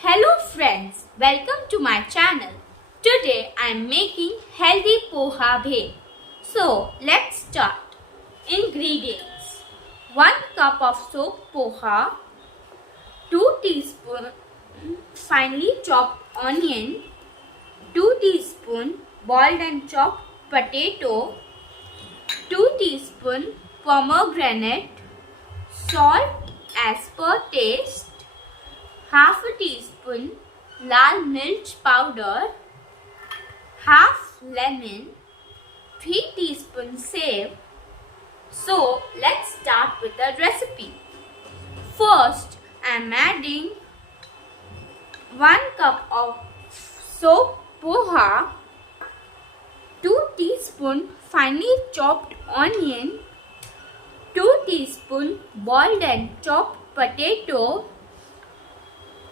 Hello friends, welcome to my channel. Today I am making healthy poha bhel. So let's start. Ingredients: 1 cup of soaked poha, 2 teaspoons finely chopped onion, 2 teaspoons boiled and chopped potato, 2 teaspoons pomegranate, salt as per taste, half a teaspoon lal mirch powder, half lemon, 3 teaspoons save. So let's start with the recipe. First I am adding 1 cup of soaked poha, 2 teaspoons finely chopped onion, 2 teaspoons boiled and chopped potato,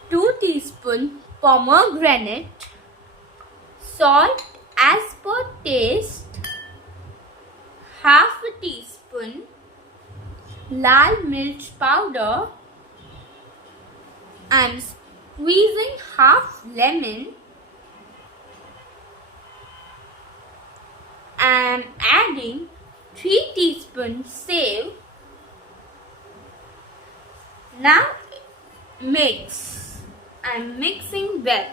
2 teaspoons pomegranate, salt as per taste, half a teaspoon lal mirch powder. I am squeezing half lemon. I am adding 3 teaspoons save. Now mix. I am mixing well.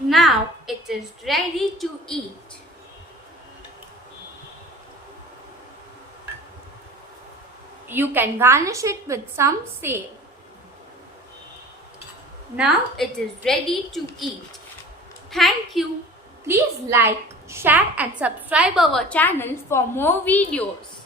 Now it is ready to eat. You can garnish it with some save. Now it is ready to eat. Thank you. Please like, share and subscribe our channel for more videos.